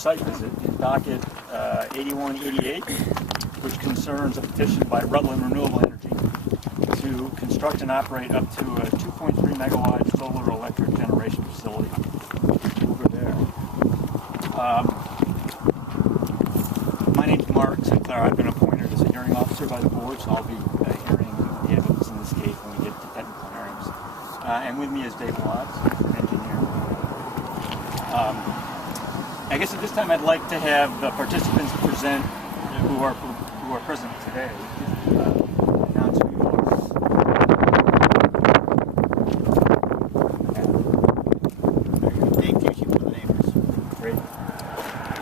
Site visit is docket 8188, which concerns a petition by Rutland Renewable Energy to construct and operate up to a 2.3 megawatt solar electric generation facility over there. My name's Mark Sinclair. I've been appointed as a hearing officer by the board, so I'll be hearing the evidence in this case when we get to technical hearings. And with me is Dave Watts, an engineer. I guess at this time I'd like to have the participants present who are present today. Announce who you are. Dave Tucci with the neighbors. Great.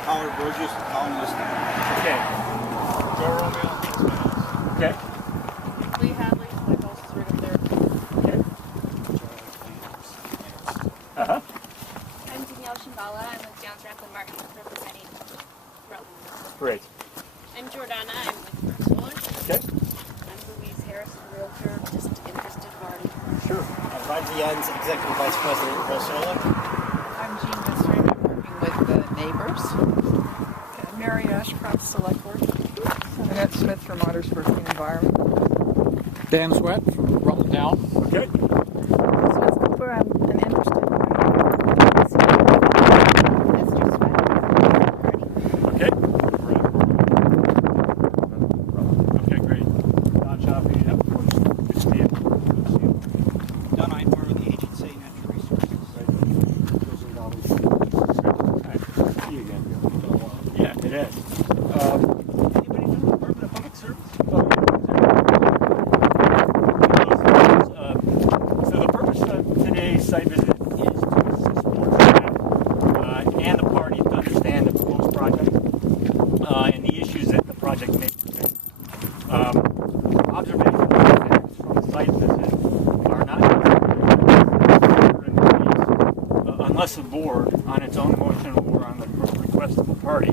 Howard Burgess, Colin Listener. Okay. Joe Romeo, that's my house. Okay. Lee Hadley, my house is right up there. Okay. Uh-huh. I'm Danielle Shambhala. I'm with Jones Rapid Market representing Rutland. Great. I'm Jordana. I'm with First Solar. Okay. I'm Louise Harris, a realtor, just interested party. Sure. Rod Jens, Executive Vice President, Pro Solar. I'm Jean Westray. I'm working with the neighbors. Okay, Mary Ashcroft, Select Board. Annette Smith from Otters for Clean Environment. Dan Sweat from Rutland Town. Okay. Smith Cooper, I'm an interested party. Esther Sweat, party. Okay. Okay, great. Don Chaffee, of course. Good to see you. Don Einhorn with the Agency Natural Resources. Nice to see you again. Yeah, it is. Anybody from the Department of Public Service? So the purpose of today's site visit is to assist board staff and the parties to understand the proposed project and the issues that the project may present. Observations from the site visit are not unless the board, on its own motion or on the request of the party,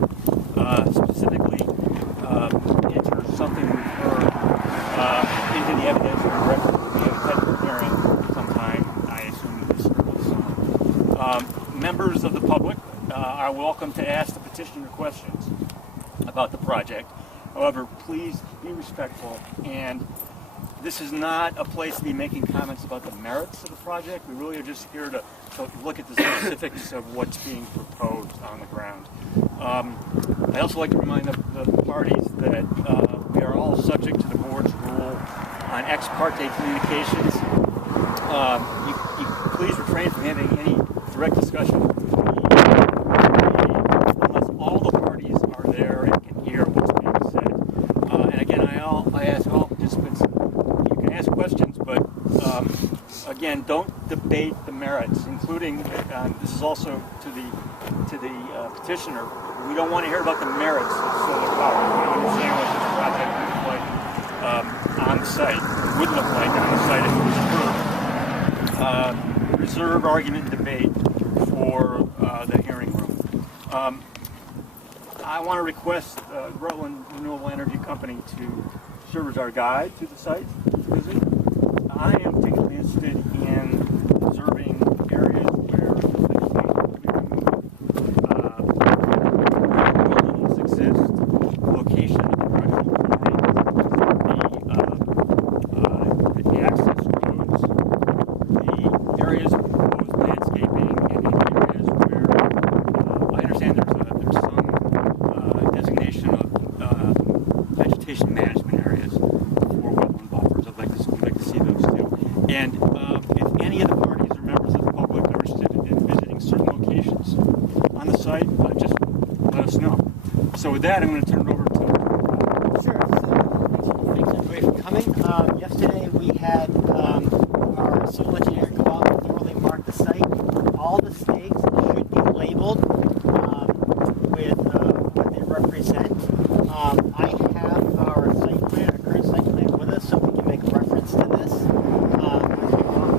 specifically enters something we've heard into the evidence or record. We have a technical hearing sometime, I assume this early summer. Members of the public are welcome to ask the petitioner questions about the project. However, please be respectful, and this is not a place to be making comments about the merits of the project. We really are just here to look at the specifics of what's being proposed on the ground. I'd also like to remind the parties that we are all subject to the board's rule on ex parte communications. You please refrain from having any direct discussion with me unless all the parties are there and can hear what's being said. And again, I ask all participants, you can ask questions, but again, don't debate the merits, including, this is also to the petitioner, we don't want to hear about the merits of solar power. We want to understand what this project looks like on the site, would look like on the site if it was approved. Reserve argument and debate for the hearing room. I want to request Rutland Renewable Energy Company to serve as our guide to the site visit. I am particularly interested in observing areas where buildings exist, location of the project, the access roads, the areas of proposed landscaping, and the areas where I understand there's some designation of vegetation management areas for wetland buffers. I'd like to see those too. And if any of the parties or members of the public are interested in visiting certain locations on the site, just let us know. So with that, I'm going to turn it over to Sure. Thanks everybody for coming. Yesterday we had our civil engineer go out and thoroughly mark the site. All the stakes should be labeled with what they represent. I have our site plan, our current site plan with us, so we can make reference to this as we go along.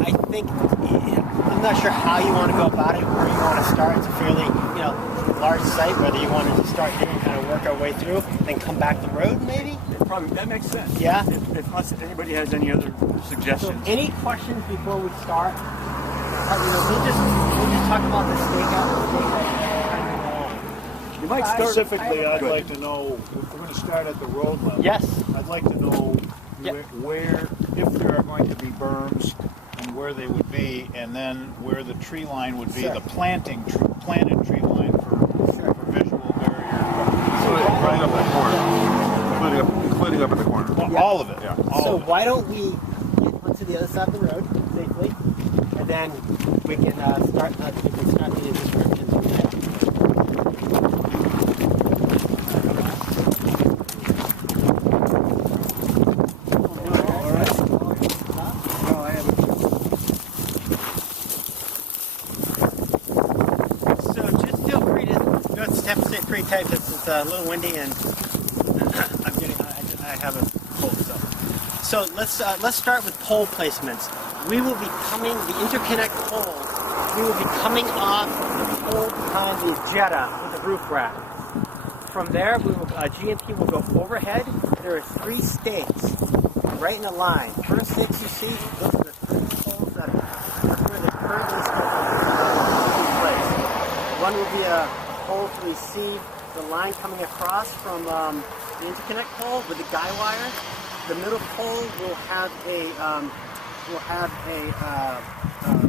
I think, I'm not sure how you want to go about it, where you want to start. It's a fairly, large site, whether you want to just start here and kind of work our way through, then come back the road, maybe? probably that makes sense. Yeah. Unless anybody has any other suggestions. So any questions before we start? We'll just talk about the stakeout. might start. Specifically, I'd Good. like to know, if we're going to start at the road level. Yes. I'd like to know Yep. where, if there are going to be berms, and where they would be, and then where the tree line would be, Sure. the planted tree line for visual barrier. Right up the corner. Including up in the corner. Well, Yeah. all of it. Yeah. All So of it. why don't we get onto the other side of the road safely, and then we can start the descriptions from there. So just feel free to have to stay pretty tight because it's a little windy and I have a cold. So let's start with pole placements. We will be coming the interconnect poles. We will be coming off the pole behind the Jetta with the roof rack. From there, GMP will go overhead. There are 3 stakes right in a line. First stakes you see, those are the 3 poles that's where the currently scheduled place. One will be a pole to receive the line coming across from the interconnect pole with the guy wire. The middle pole will have a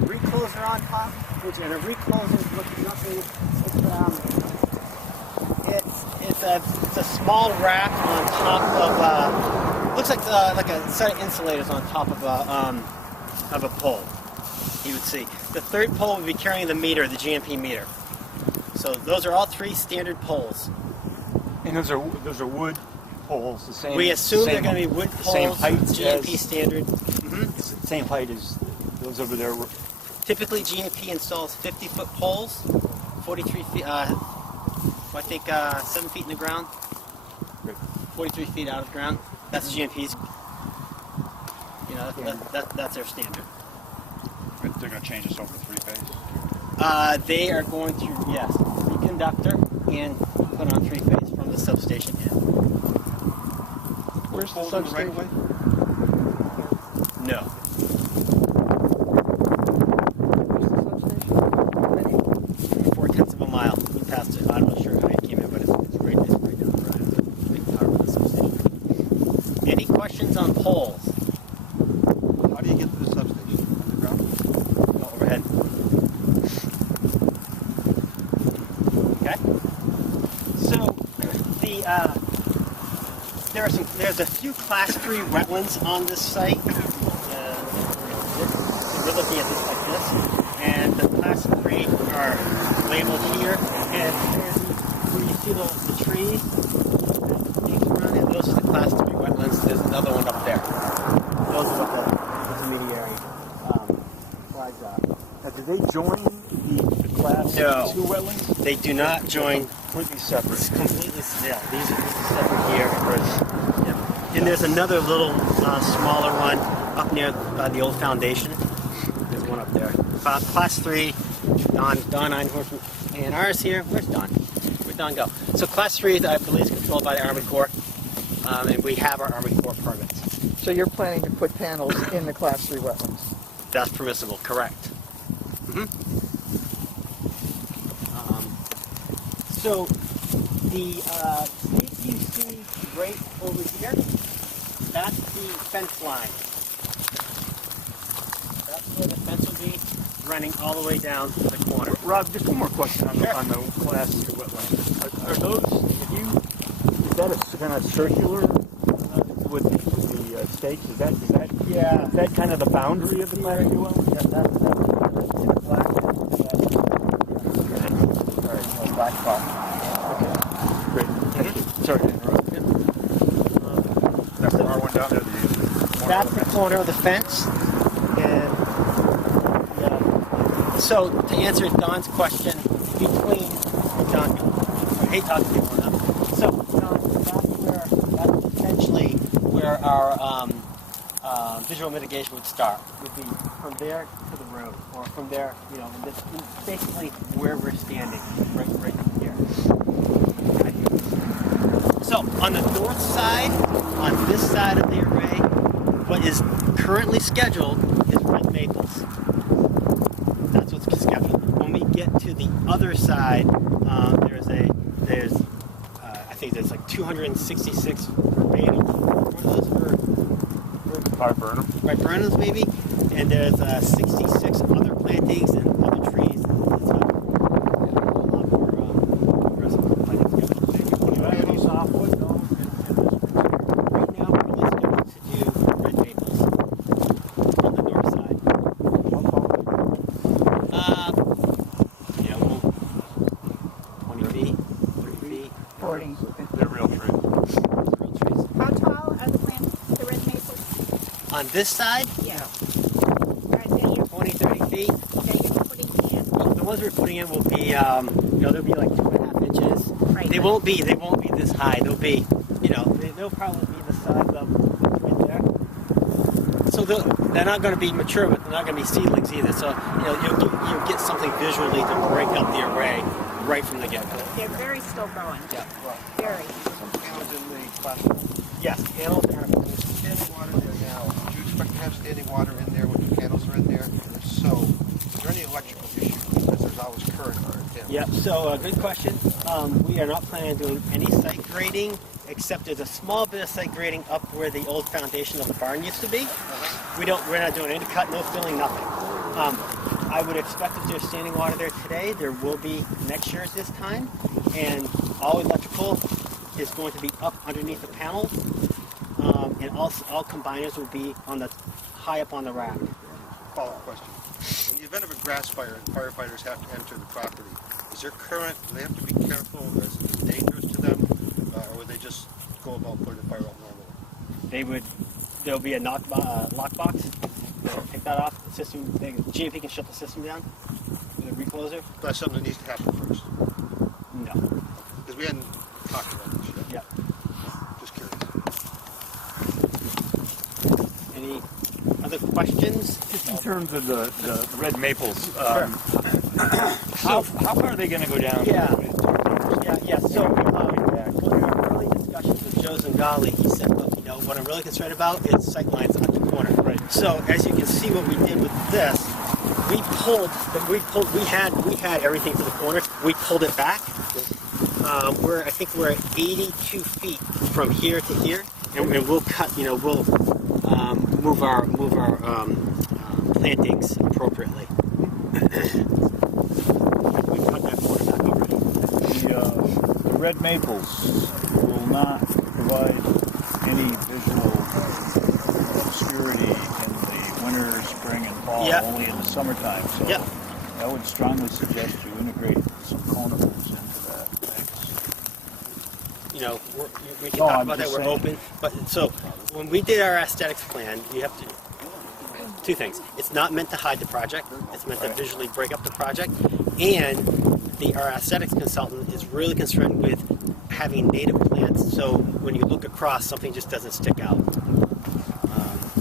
recloser on top, which and a recloser is looking nothing. It's a small rack on top of looks like a set of insulators on top of a pole. You would see the third pole will be carrying the meter, the GMP meter. So those are all 3 standard poles. And those are wood poles, the same. We assume same, they're going to be wood poles, same height GMP as, standard. Same height as those over there. Typically, GMP installs 50-foot poles, 43 feet. I think 7 feet in the ground, 43 feet out of the ground. That's GMP's. You know, that's their standard. They're going to change this over to 3-phase. They are going to, yes, conductor and put on 3-phase from the substation in. Where's the Holding substation? right away? No. Where's the substation? 4/10 of a mile. We passed it. I'm not sure how it came in, but it's right down the road. Big power from the substation. Any questions on poles? How do you get to the substation? Underground? No, overhead. Okay. So there's a few class 3 wetlands on this site. We're looking at this like this, and the class 3 are labeled here. And where you see the trees, around it, those are the class 3 wetlands. There's another one up there. Those are what the intermediary flags are. Do they join the class No. 2 wetlands? They do not join. Completely separate. It's completely, yeah. These are separate here. Yeah. And there's another little smaller one up near the old foundation. There's one up there. Class 3. Don Einhorn and ours here. Where's Don? Where'd Don go? So Class 3, I believe, is controlled by the Army Corps, and we have our Army Corps permits. So you're planning to put panels in the Class 3 wetlands? That's permissible. Correct. So the stake you see right over here, that's the fence line. That's where the fence will be, running all the way down to the corner. Rob, just one more question on, Sure. on the class 2 wetlands. Are those, is that a kind of circular with the stakes? Is that kind of the boundary of the class 2 wetlands? Yeah, that's the black. Black spot. Okay. Great. Thank you. Sorry to interrupt. That far one down there, the That's the corner of the fence. And so to answer Don's question, between Don, I hate talking to people now. So Don, that's essentially where our visual mitigation would start. Would be from there to the road, or from there, basically where we're standing, right here. So on the north side, on this side of the array, what is currently scheduled is red maples. That's what's scheduled. When we get to the other side, there's a there's, I think there's like 266 verbatim photos By Burnham. by Burnham's maybe, and there's 66 other plantings and other trees. It's got a lot more aggressive plantings. Do any of these softwood? No. Right now, we're really scheduled to do red maples on the north side. You know, 20 feet, 30 feet, 40. They're real trees. real trees. How tall are the plants, the red maples? On this side, Yeah. Right, that you're 20, 30 feet. putting in. The ones we're putting in will be, you know, they'll be like 2.5 inches. Right. They won't be this high. They'll be, you know, they'll probably be the size of right there. So they're not going to be mature, but they're not going to be seedlings either. So, you know, you'll get something visually to break up the array right from the get-go. They're very slow growing. Yeah. Very. Some panels in the classroom. Yes, panels are. Standing water there now. Do you expect to have standing water in there when the panels are in there? And if so, is there any electrical issue? Because there's always current on it. Yep, so good question. We are not planning on doing any site grading, except there's a small bit of site grading up where the old foundation of the barn used to be. We're not doing any cut, no filling, nothing. I would expect if there's standing water there today, there will be next year at this time, and all electrical is going to be up underneath the panel, and all combiners will be on the high up on the rack. Follow-up question. In the event of a grass fire and firefighters have to enter the property, is there current? Do they have to be careful? Is it dangerous to them? Or would they just go about putting the fire out normally? There'll be a lockbox. They'll take that off the system. GMP can shut the system down with a recloser. That's something that needs to happen first. No. Because we hadn't talked about this yet. Yep. Just curious. Any other questions? Just in terms of the red maples, Sure. how far are they going to go down? Yeah. So, in our early discussions with Joe Zangali, he said, look, you know, what I'm really concerned about is sight lines at the corner. Right. So, as you can see, what we did with this, we had everything to the corner. We pulled it back. I think we're at 82 feet from here to here, and we'll cut. You know, we'll move our plantings appropriately. We've cut that corner back already. The red maples will not provide any visual obscurity in the winter, spring, and fall, Yep. only in the summertime. So Yep. I would strongly suggest you integrate some conifers into that mix. You know, we can No, talk I'm about that. just We're saying. open. But so when we did our aesthetics plan, you have to two things. It's not meant to hide the project. It's meant to visually break up the project. And our aesthetics consultant is really concerned with having native plants. So when you look across, something just doesn't stick out.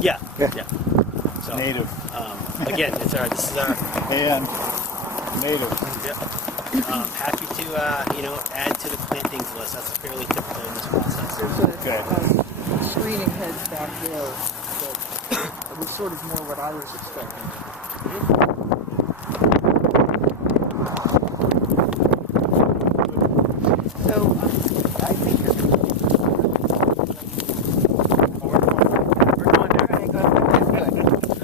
Yeah. So Native again, this is our. and native. Yep. Happy to add to the plantings list. That's fairly typical in this process. There's Okay. screening heads back there. That was sort of more what I was expecting. So I think you're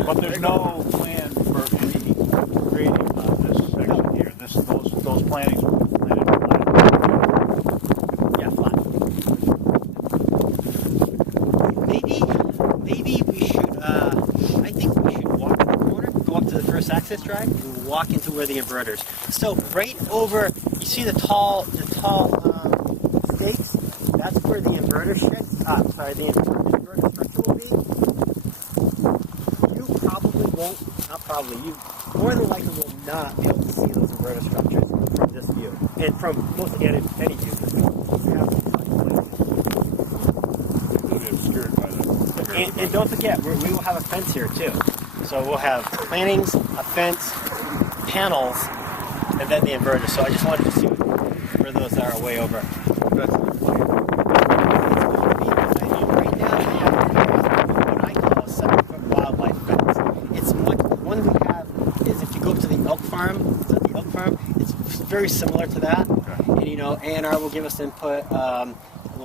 But there's no plan for any grading on this section here. Those plantings will be planted flat. Yeah, flat. Maybe we should. I think we should walk to the corner, go up to the first access drive, and walk into where the inverters. So right over, you see the tall stakes. That's where the inverter shed. The inverter structure will be. You probably won't. Not probably. You more than likely will not be able to see those inverter structures from this view, and from mostly any view. Because we have them tucked away. It'll be obscured by the. And don't forget, we will have a fence here too. So we'll have plantings, a fence, panels, and then the inverter. So I just wanted to see where those are way over. Right now, we have what I call a 7-foot wildlife fence. It's much. The one we have is if you go up to the elk farm. It's very similar to that. And you know, A&R will give us input.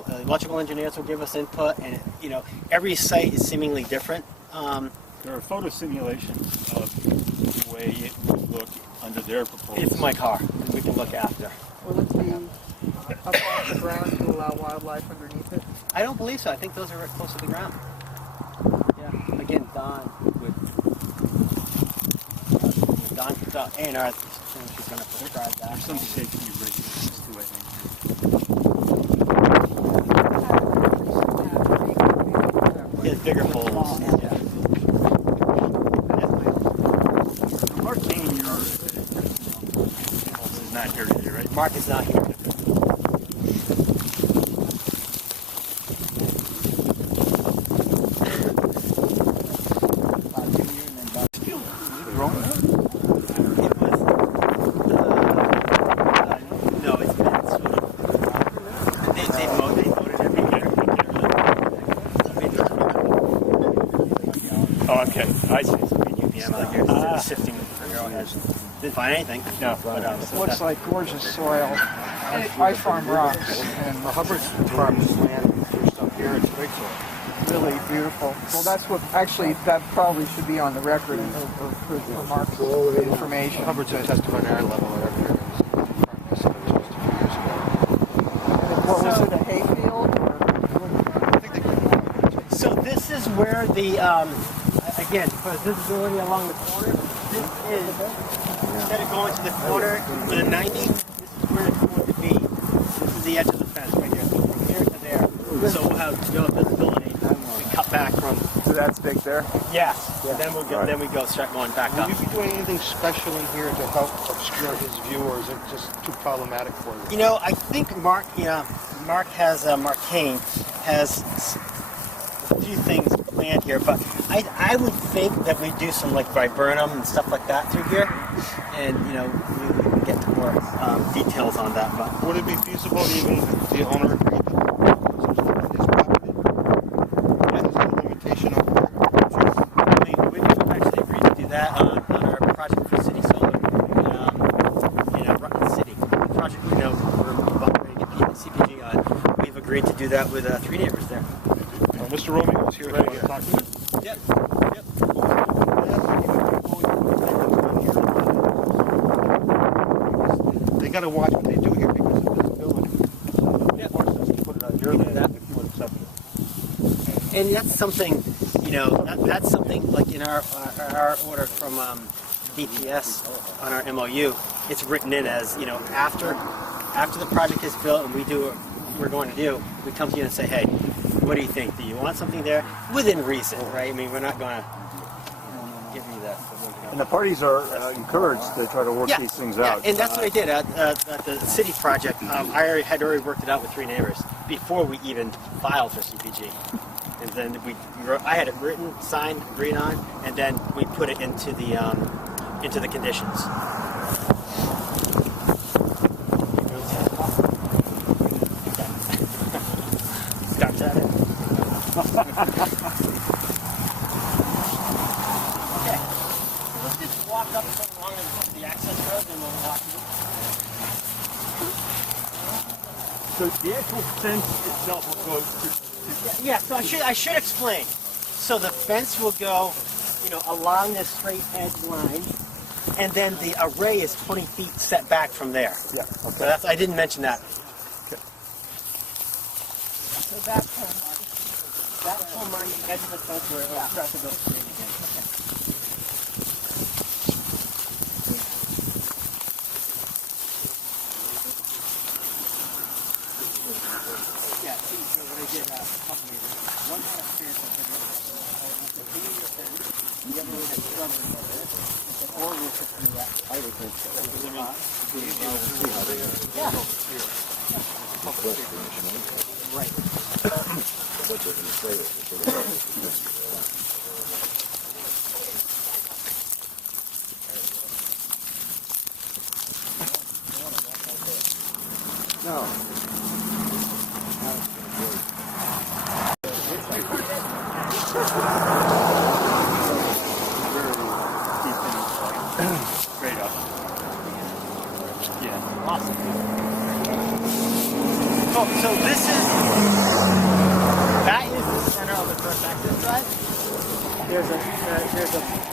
Electrical engineers will give us input, and you know, every site is seemingly different. There are photo simulations of the way it would look under their proposal. It's my car. We can look after. Will it be up off the ground to allow wildlife underneath it? I don't believe so. I think those are close to the ground. Yeah. Again, Don with A&R. She's going to prescribe that. There's some safety regulations too, I think. There's bigger holes. Yeah. Mark Kane, your is not here today, right? Mark is not here. No, it's been sort of. They mowed it every year. Oh, okay. I see. UPM out here sifting arrowheads. Didn't find anything. No. But, Looks like gorgeous soil. I farm rocks, and Hubbard's farm this land first up here. It's great soil. really beautiful. Well, that's what, actually, that probably should be on the record for Mark's information. Hubbard's going to testify on our level at our hearings. Just a few years ago. What was it, a hayfield? so this is where the, again, for visibility along the corner, this is, instead of going to the corner with a 90, this is where it's going to be. This is the edge of the fence right here. So from here to there. So we'll have no visibility. We cut back from. So that's big there? Yes. And then we'll get, then we go start going back up. Will you be doing anything special in here to help obscure his view, or is it just too problematic for you? You know, I think Mark Kane has a few things planned here, but I would think that we do some like viburnum and stuff like that through here, and you know, we can get to more details on that. But Would it be feasible even if the owner agreed to some stuff on his property? Yeah, there's no limitation over there. we've actually agreed to do that on our project for City Solar in Rutland City. The project we know we're about ready to get CPG on. We've agreed to do that with 3 neighbors there. Mr. Romeo is here. Right here. Talk to him. Yep. Yep. They got to watch what they do here because of this building. Yep. Force us to put it on your land if you would accept it. And that's something, you know, that's something like in our order from DPS on our MOU. It's written in as, you know, after the project is built and we do what we're going to do, we come to you and say, hey, what do you think? Do you want something there? Within reason, right? I mean, we're not going to give you that. And the parties are encouraged to try to work these things out. And that's what I did at the city project. I had already worked it out with 3 neighbors before we even filed for CPG. And then I had it written, signed, agreed on, and then we put it into the conditions. Starts at it. Okay. Let's just walk up along the access road, and we'll walk through. So the actual fence itself will go to Yeah, so I should explain. So the fence will go, you know, along this straight edge line, and then the array is 20 feet set back from there. Yeah, So okay. that's, I didn't mention that. So that's from my edge of the fence where it will start to go straight again. Yeah, see, so what I did a couple meters. One had a fence that could the fence, the other one had shrubbery over it. Or we could do that. I would think so. Yeah. Right. No. straight up. Yeah. Oh, so that is the center of the first access drive. There's a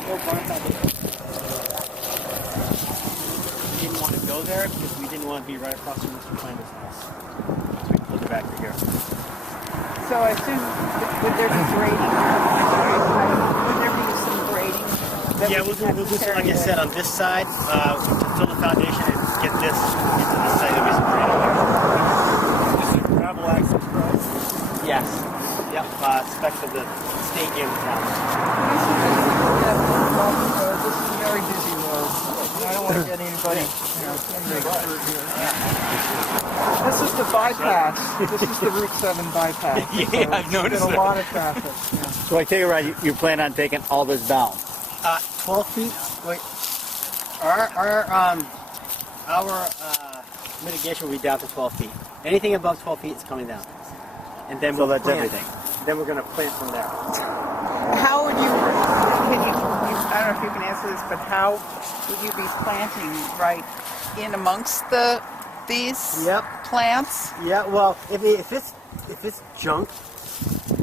full barn side. We didn't want to go there because we didn't want to be right across from Mr. Flanders' house. So we pulled it back to here. So I assume, would there be grading? Would there be some grading? Yeah, we'll do some, like I said, on this side, to fill the foundation and get this into the site of this grading. This is a gravel access road. Yes. Yep. Spec for the state in town. This is a very busy road. I don't want to get anybody, hurt here. This is the bypass. This is the Route 7 bypass. Yeah, I've noticed There's been a that. lot of traffic. Yeah. So I take it right, you plan on taking all this down? 12 feet. Wait. Our mitigation will be down to 12 feet. Anything above 12 feet is coming down. And then So we'll that's plant. everything. Then we're going to plant from there. How would you, I don't know if you can answer this, but how would you be planting right in amongst these Yep. plants? Yeah. Well, if it's junk,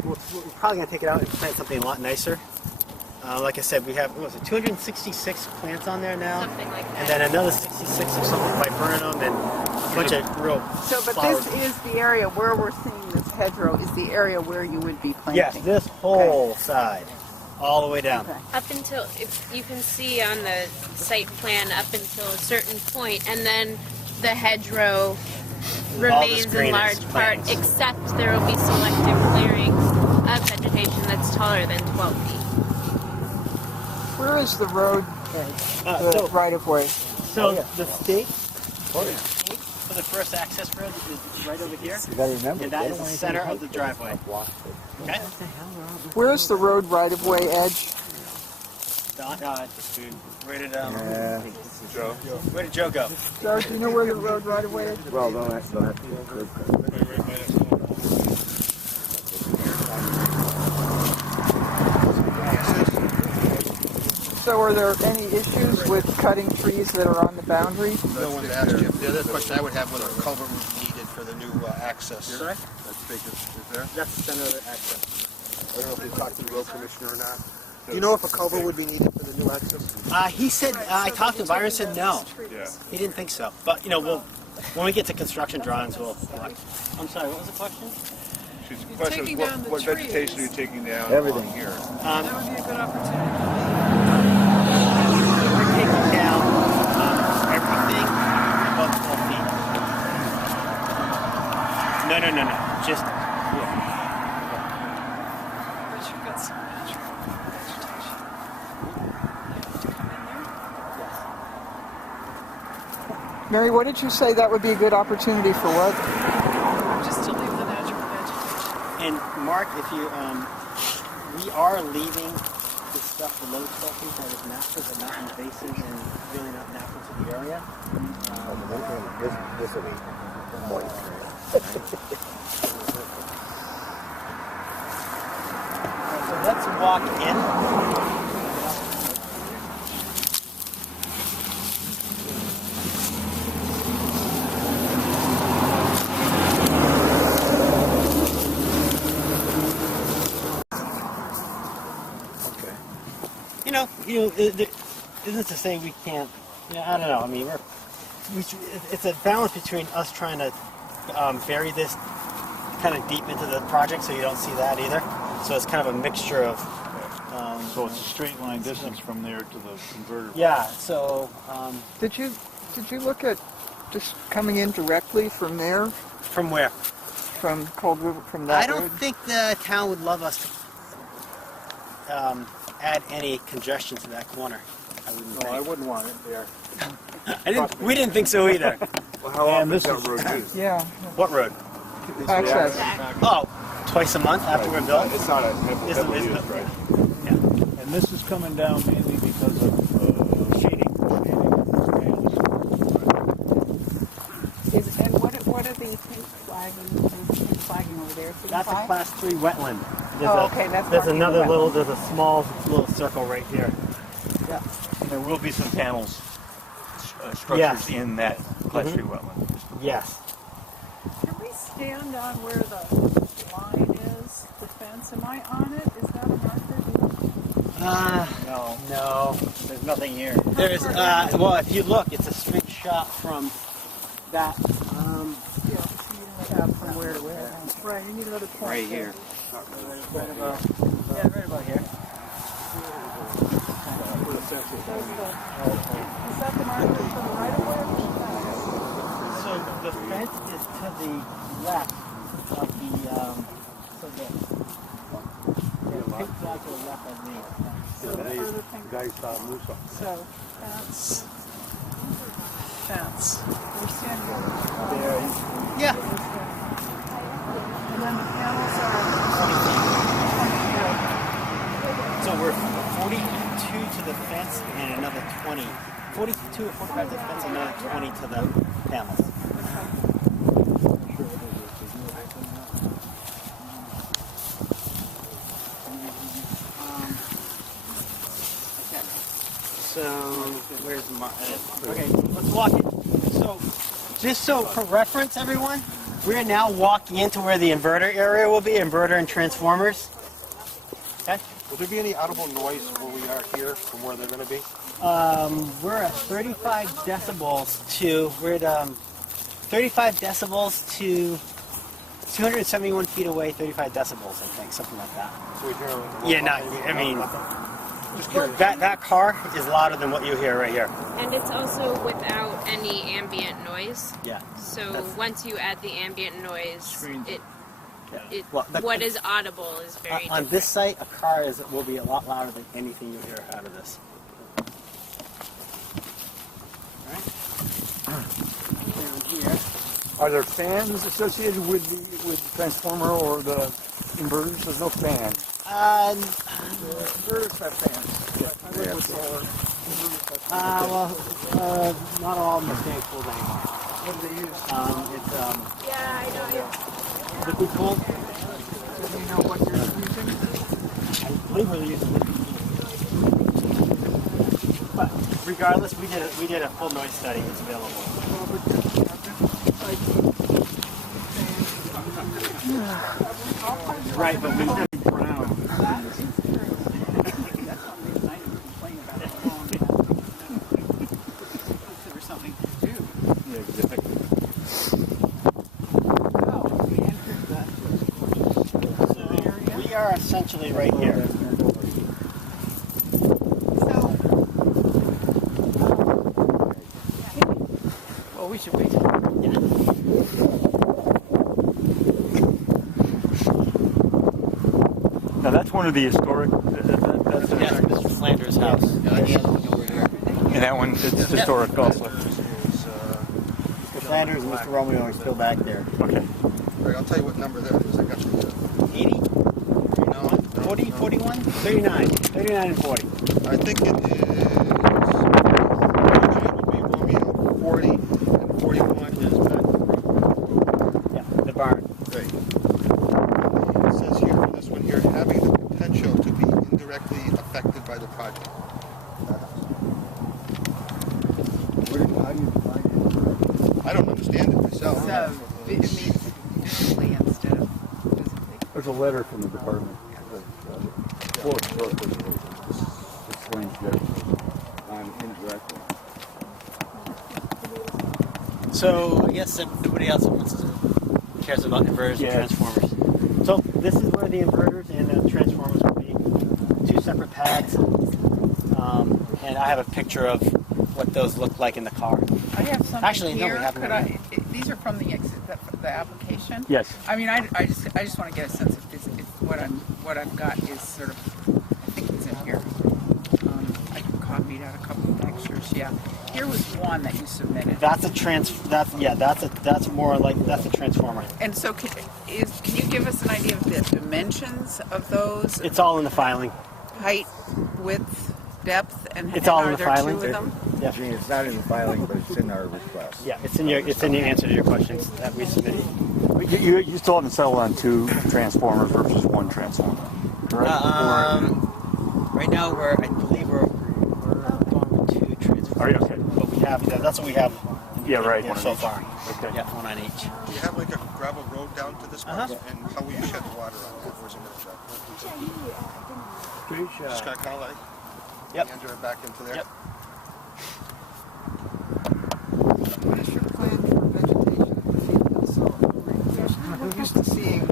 we're probably going to take it out and plant something a lot nicer. Like I said, we have 266 plants on there now, Something like that. and then another 66 or something by burning them, and a bunch of real. So, but flowers. this is the area where we're seeing this hedgerow is the area where you would be planting. Yes, this whole side, all the way down. Okay. Up until, if you can see on the site plan, up until a certain point, and then the hedgerow remains green in is large part, plants. except there will be selective clearings of vegetation that's taller than 12 feet. Where is the road, So, right of way? the stake for the first access road is right over here, You gotta remember. and that is the center of the driveway. Okay? Where is the road right of way edge? Where did Joe? Where did Joe go? Joe, do you know where the road right of way is? Well, don't have to. So are there any issues with cutting trees that are on the boundary? I wanted to ask you, the other question I would have, whether a culvert would be needed for the new access. Sorry? That's vacant, is there? That's the center of the access. I don't know if you talked to the road commissioner or not. Do you know if a culvert would be needed for the new access? He said, I talked to him, Byron said no. Yeah. He didn't think so. But, when we get to construction drawings, we'll... I'm sorry, what was the question? She's question taking is down the what trees. vegetation are you taking down Everything. along here? That would be a good opportunity. We're taking down everything above 12 feet. No. Just... But you've got some natural vegetation. You have to come in there? Mary, what did you say that would be a good opportunity for what? Just to leave the natural vegetation. And Mark, if you, we are leaving this stuff below 12 feet that is natural, but not invasive and really not natural to the area. This will be moist. So let's walk in. Isn't to say we can't. I don't know. I mean, it's a balance between us trying to bury this kind of deep into the project, so you don't see that either. So it's kind of a mixture of. So it's a straight line distance from there to the converter. Yeah. So. Did you look at just coming in directly from there, From where? from Cold River, from that I don't road? think the town would love us to add any congestion to that corner. I wouldn't think. I wouldn't want it there. We didn't think so either. Well, how often is that road used? Yeah, What road? access. Oh, twice a month after we're built. It's not a It's heavily the- used, right? And this is coming down mainly because of shading. And what are the pink flagging over there? That's a class 3 wetland. Okay, that's There's marking another the wetland. there's a small little circle right here. There will be some panels, structures in that class 3 wetland. Yes. Can we stand on where the line is, the fence? Am I on it? Is that a marker? No. There's nothing here. There is, well, if you look, it's a straight shot from that, Yeah, so you only have from where to where. Right, you need another point. Right here. right about here. Is that the marker for the right of way? So the fence is to the left of the, so the pink flag to the left of me. So the further pink. Guys saw moose up. So fence. We're standing on Yeah. and then the panels are 20 feet. So we're 42 to the fence and another 20. 42 or 45 to the fence and another 20 to the panels. So where's my? Okay, let's walk it. So, just so for reference, everyone, we're now walking into where the inverter area will be, inverter and transformers. Okay. Will there be any audible noise where we are here from where they're going to be? We're at 35 decibels to 271 feet away, 35 decibels, I think, something like that. So we hear. Yeah, no, I mean, that car is louder than what you hear right here. And it's also without any ambient noise. Yeah. So That's- once you add the ambient noise, Well, what is audible is very on different. this site, a car will be a lot louder than anything you hear out of this. Down here. Are there fans associated with the transformer or the inverters? There's no fan. inverters have fans. I live with solar. Not all mistakes will anymore. What do they use? It's Yeah, I know. liquid cooled. Do you know what you're using? I believe we're using liquid cooled. But regardless, we did a full noise study. It's available. Right, but we did brown. We are essentially right here. Well, we should wait. Now that's one of the historic. That's Yes, Mr. Flanders' house. and that one it's historic also. Mr. Flanders and Mr. Romeo are still back there. Okay. All right, I'll tell you what number that is. I got you. 80? 40, 41? 39. 39 and 40. I think it is. It would be Romeo 40 and 41 is back. Yeah, the barn. Right. It says here for this one here, having the potential to be indirectly affected by the project. How do you define I don't understand it myself. It means visually instead of physically. it? There's a letter from the department. Explains that I'm indirectly. So I guess everybody else cares about inverters and transformers. So this is where the inverters and the transformers will be. 2 separate pads. And I have a picture of what those look like in the car. I have something Actually, no, we here. haven't Could had these are from the application. Yes. I mean, I just want to get a sense if this if what I've got is sort of, I think it's in here. I copied out a couple of pictures. Yeah, here was one that you submitted. That's a that's more like that's a transformer. And so can you give us an idea of the dimensions of those? It's all in the filing. Height, width, depth, and It's all in are the there filing. 2 of them? Yeah. It's not in the filing, but it's in our request. Yeah, it's in your answer to your questions that we submitted. You still haven't settled on 2 transformers versus 1 transformer, correct? Right now I believe we're going with 2 transformers. Are you okay? But we have that's what we have in Yeah, right. Yeah, so far. Okay. Yeah, one on each. Do you have like a gravel road down to this part? And how will you shed the water on that? Where's it going to Just kind of like enter it back into there? Yep. What is your plan for vegetation? I'm used to seeing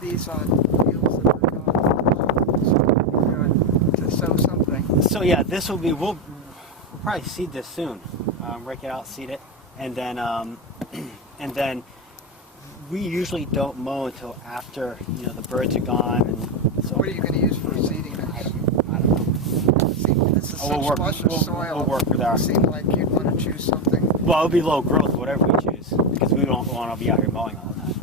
these on fields that are going to sow something. So yeah, this will be, we'll probably seed this soon. Rake it out, seed it, and then we usually don't mow until after the birds are gone. And so What are you going to use for seeding this? I don't know. See, this is such We'll luscious soil. we'll work with our. It seemed like you'd want to choose something. Well, it'll be low growth, whatever we choose, because we don't want to be out here mowing all the time.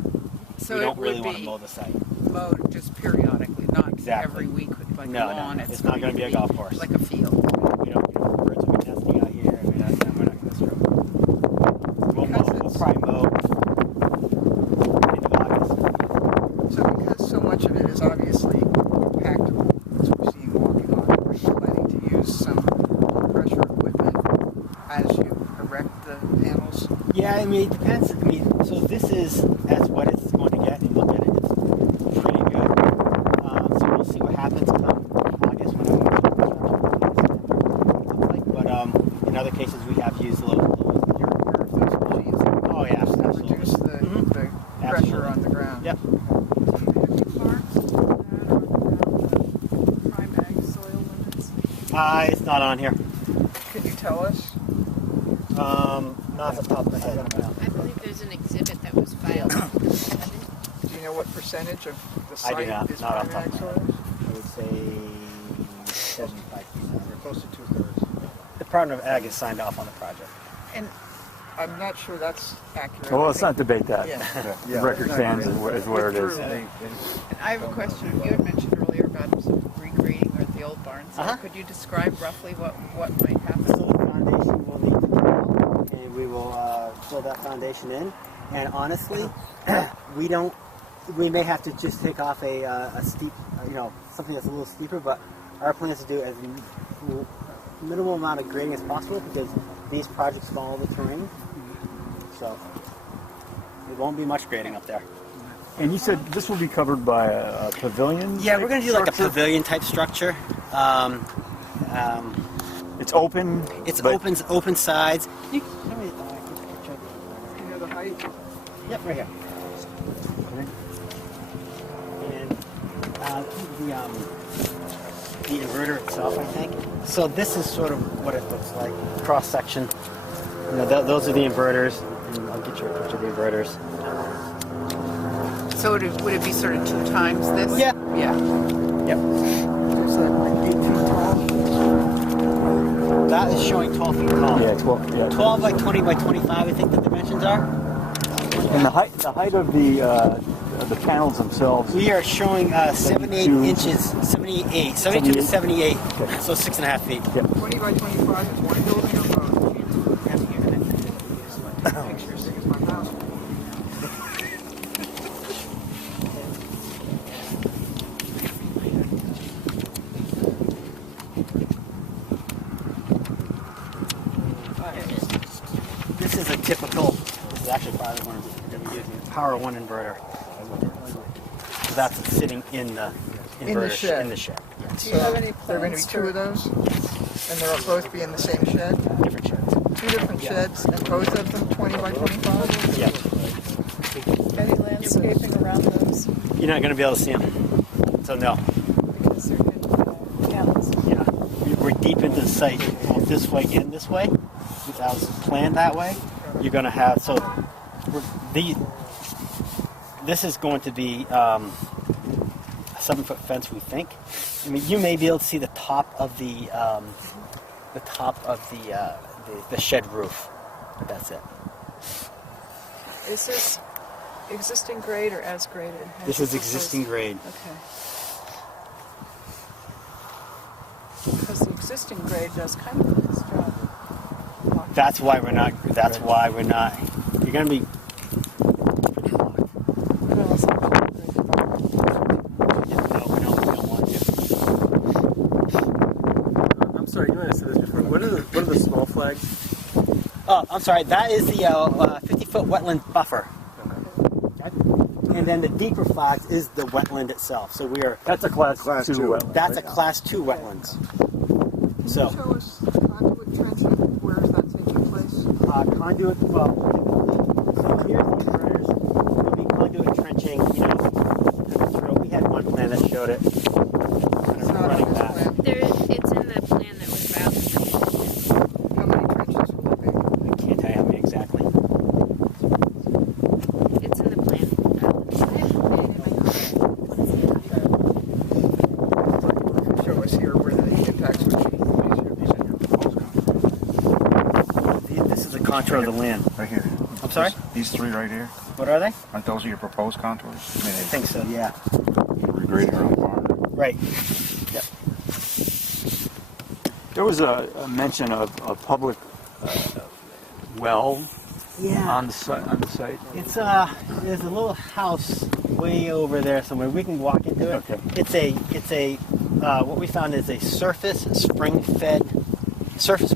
So we it don't really would want to be mow the site. mowed just periodically, not Exactly. every week like No, a lawn. no, it's not going to be a golf course. Like a field. Birds will be nesting out here. I mean, we're not going to disturb them. We'll probably mow into August. So because so much of it is obviously compactable, as we've seen walking on, are you planning to use some pressure equipment as you erect the panels? Yeah, I mean, it depends. I mean, so this is as wet as it's going to get, and look at it, it's pretty good. So we'll see what happens come August when but in other cases we have used a little. You're aware of those machines that Oh yeah, absolutely. reduce the pressure on the ground? Yep. It's not on here. Could you tell us? Not off the top of my head. I believe there's an exhibit that was filed. Do you know what percentage of the I site do not. is Not off the top primary of my head. soils? I would say 75%. We're close to 2/3. The Department of Ag has signed off on the project. And I'm not sure that's accurate. Well, I let's not think- debate that. Yeah. The record stands is where it is. And I have a question. You had mentioned earlier about some regrading at the old barn site. Could you describe roughly what might happen? So the foundation will need to drill, and we will fill that foundation in. And honestly, we may have to just take off a steep, something that's a little steeper, but our plan is to do as minimal amount of grading as possible because these projects follow the terrain. So it won't be much grading up there. And you said this will be covered by a pavilion? Yeah, we're going to do like a structure? pavilion type structure. It's open. It's but- open sides. You know the height? Yep, right here. And the inverter itself, I think. So this is sort of what it looks like, cross section. Those are the inverters, and I'll get you a picture of the inverters. So would it be sort of 2 times this? Yeah. Yeah. Yep. Is that like 8 feet tall? That is showing 12 feet tall. Yeah, 12. Yeah. 12 by 20 by 25, I think the dimensions are. And the height of the panels themselves. We are showing 78 inches, 72 to 78, Okay. so 6.5 feet. 20 by 25 is one building or both? Pictures, here's my house. This is a typical, this is actually probably one we're going to be using, a Power 1 inverter. So that's sitting in the inverter shed. in the shed. Do you have any plans? There are going to be 2 of those? And they'll both be in the same shed? Different sheds. 2 different sheds, and both of them 20 by 25? Yeah. Any landscaping around those? You're not going to be able to see them. So no. Because they're good panels. Yeah. We're deep into the site, both this way and this way. That was planned that way. You're going to have, so this is going to be a 7-foot fence, we think. I mean, you may be able to see the top of the shed roof. But that's it. Is this existing grade or as graded? This is existing grade. Okay. Because the existing grade does kind of a nice job. That's why we're not. That's why we're not. You're going to be. Well, it's not really great environment. No, we don't want to. I'm sorry, you might have said this before. What are the small flags? Oh, I'm sorry. That is the 50-foot wetland buffer. And then the deeper flags is the wetland itself. So we are. That's a class 2 wetland. That's a class 2 wetlands. So. Show us conduit trenching. Where is that taking place? Conduit. Well, so here's the inverters. There'll be conduit trenching. You know, we had one plan that showed it. It's not on this plan. It's in the plan that was filed with the commission. How many trenches will there be? I can't tell you how many exactly. It's in the plan. Show us here where the impacts would be. These are your proposed contours. This is the contour of the land. Right here. I'm sorry? These three right here, What are they? aren't those your proposed contours? I mean, I think so. Yeah. we're grading around the barn. Right. Yep. There was a mention of a public well Yeah. on the site. It's there's a little house way over there somewhere. We can walk into it. Okay. It's a what we found is a surface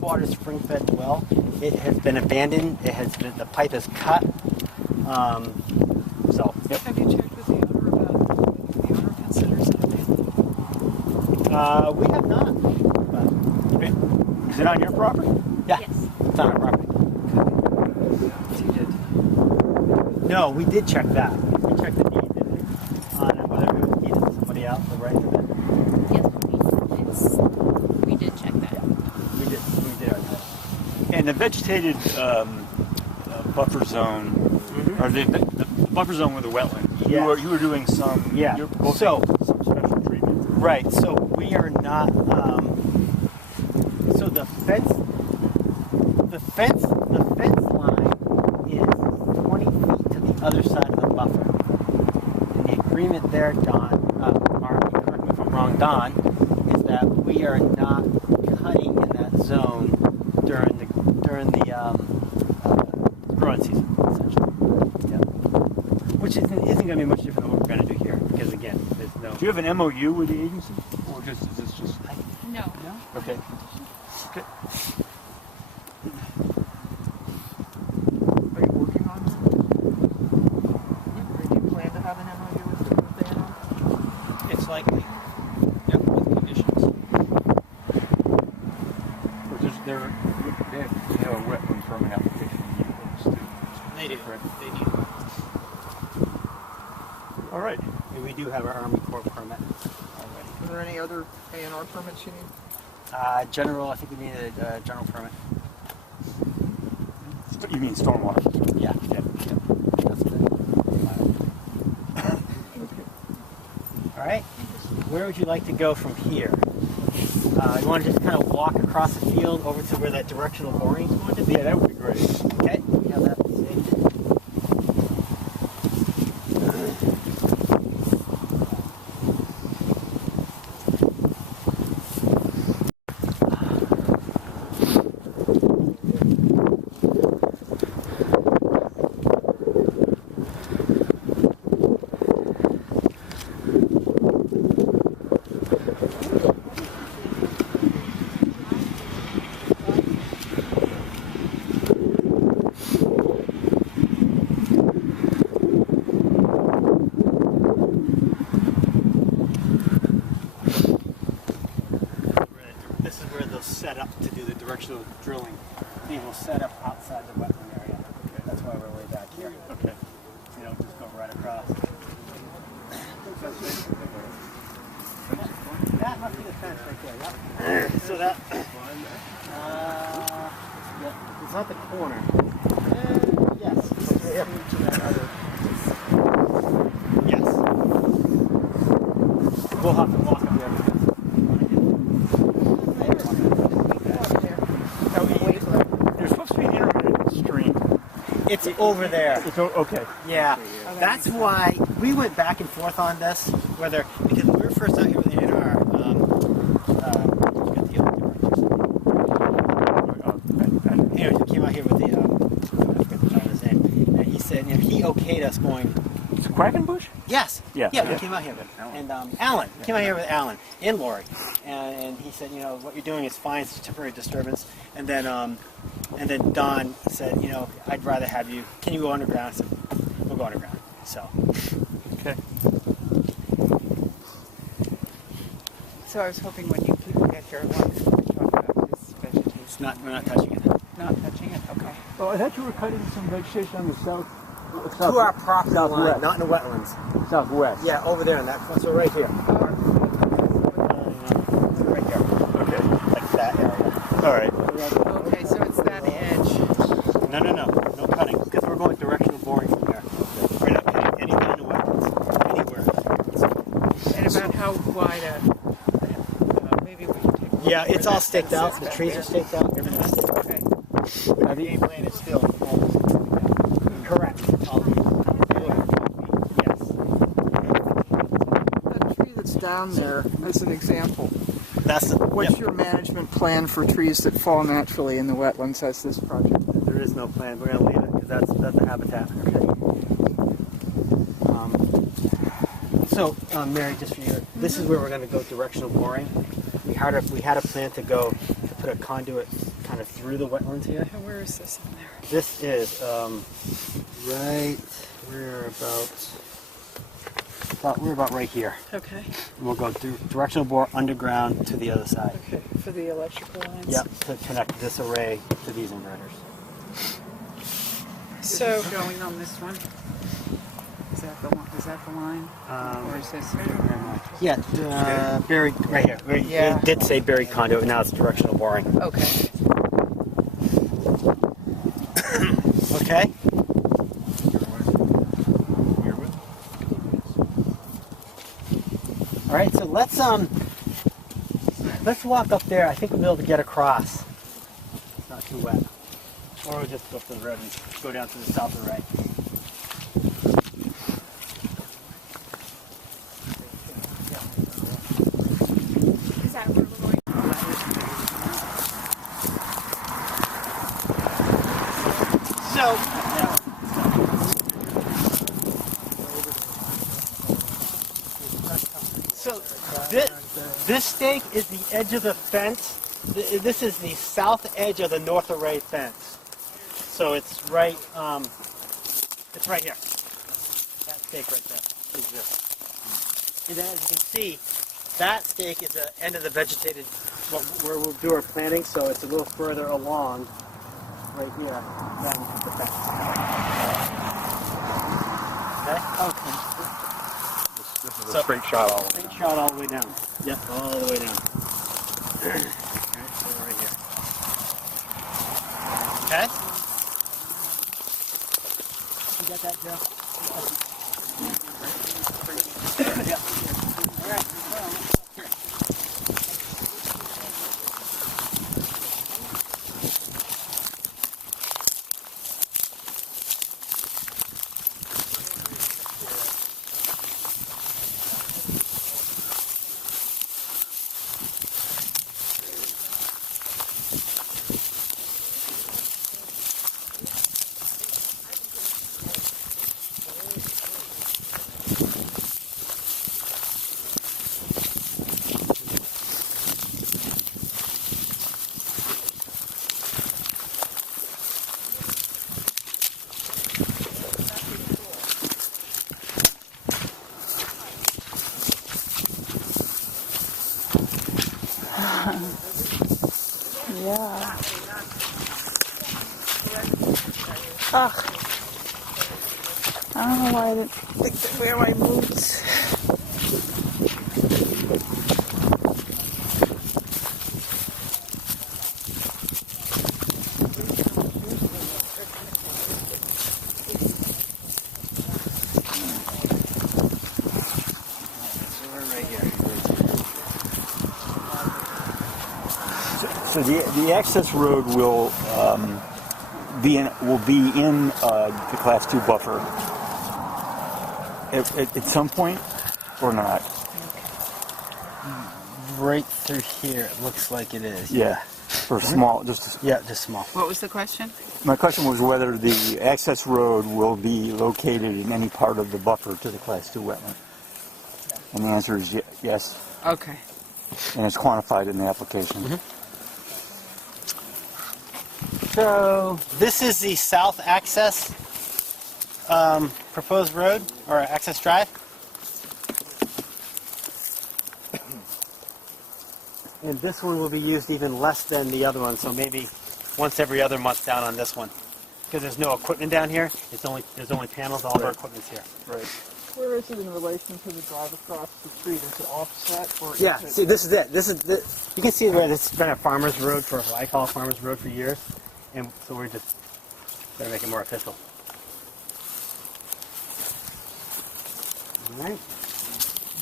water spring fed well. It has been abandoned. It has been, the pipe is cut. So yep. Have you checked with the owner about if the owner considers it abandoned? We have not. But, Okay. Is it on your property? yeah, Yes. it's on our property. You did. No, we did check that. We checked the deed, didn't we? On whether it was deeded to somebody else, the right of it. Yes, we did check that. We did our test. And the vegetated buffer zone, or the buffer zone with the wetland. Yeah. You were doing some. Yeah. You're both So- taking some special treatment. Right. So we are not. So the fence line is 20 feet to the other side of the buffer. And the agreement there, Don, Mark, correct me if I'm wrong, Don, is that we are not cutting in that zone during the growing season, essentially. Yeah. Which isn't going to be much different than what we're going to do here, because again, there's no. Do you have an MOU with the agency, or is this just? No. Okay. Okay. Are you working on that? Or do you plan to have an MOU with the owner? It's likely. Yep, with conditions. They have a wetland permit application in Newport's too. They do. Correct. They need it. All right. And we do have our Army Corps permit already. Are there any other A&R permits you need? General, I think we need a general permit. You mean stormwater? Yeah. That's good. All right. Where would you like to go from here? You want to just kind of walk across the field over to where that directional boring is going to be? Yeah, that would be great. Okay. We have that saved. This is where they'll set up to do the directional drilling. They will set up outside the wetland area. Okay. That's why we're way back here. Okay. You don't just go right across. That must be the fence right there. Yep. So that. Yeah, it's not the corner. Yes. Yep. Yes. We'll have to walk up there. There's supposed to be an intermittent stream. It's over there. It's okay. Yeah, that's why we went back and forth on this, because when we were first out here with the A&R, anyways, he came out here with the, I forget the gentleman's name, and he said, he okayed us going. It's a Quackenbush? Yes. Yeah. Yeah, we came out here with and Alan. We came out here with Alan and Lori, and he said, what you're doing is fine. It's a temporary disturbance. And then And then Don said, you know, I'd rather have you, can you go underground? I said, we'll go underground. So. Okay. So I was hoping when you people get here, we're talking about this vegetation. It's not, we're not touching it. Not touching it? Okay. Oh, I thought you were cutting some vegetation on the south. To our property line, southwest. not in the wetlands. Southwest. Yeah, over there in that, so right here. Right here. Okay. Like that area. All right. Okay, so it's that edge. No cutting, because we're going directional boring from there. We're not cutting anything in the wetlands, anywhere. And about how wide maybe we can take a look Yeah, where it's all that staked fence out. is The back trees there. are staked out. Everything's staked out. Okay. Now the game plan is still almost correct. All yes. That tree that's down there, as an example, That's the, what's your management plan for trees that fall naturally in the wetlands as this project? There is no plan. We're going to leave it because that's a habitat. Okay. Mary, just for you, this is where we're going to go directional boring. We had a plan to go to put a conduit kind of through the wetlands here. And where is this in there? This is right. We're about right here. Okay. And we'll go through directional bore underground to the other side. Okay, for the electrical lines? Yep, to connect this array to these inverters. So showing on this one? Is that the one? Is that the line? Or is this? Yeah, buried right here. Yeah. It did say buried conduit. Now it's directional boring. Okay. Okay. All right. So let's walk up there. I think we'll be able to get across. It's not too wet. Or we'll just go up to the road and go down to the south array. Is that where we're going? So this stake is the edge of the fence. This is the south edge of the north array fence. So it's right here. That stake right there is this. And then as you can see, that stake is the end of the vegetated, where we'll do our planting, so it's a little further along right here than the fence. Okay? Okay. This is a straight shot all the way. Straight shot all the way down. Yep, all the way down. Alright, so right here. Okay? You got that, Joe? Yeah. Alright. Yeah. Ugh. I don't know why I didn't think to wear my boots. So the access road will be in the Class 2 buffer at some point, or not? Right through here, it looks like it is. Yeah, or small, Yeah, just small. What was the question? My question was whether the access road will be located in any part of the buffer to the Class 2 wetland. And the answer is yes, Okay. and it's quantified in the application. Mm-hmm. So this is the south access proposed road or access drive. And this one will be used even less than the other one, so maybe once every other month down on this one. Because there's no equipment down here. There's only panels, all of our equipment's here. Right. Where is it in relation to the drive across the street? Is it offset or? Yeah, see, this is it. You can see where this has been a farmer's road for what I call a farmer's road for years, and so we're just going to make it more official. All right.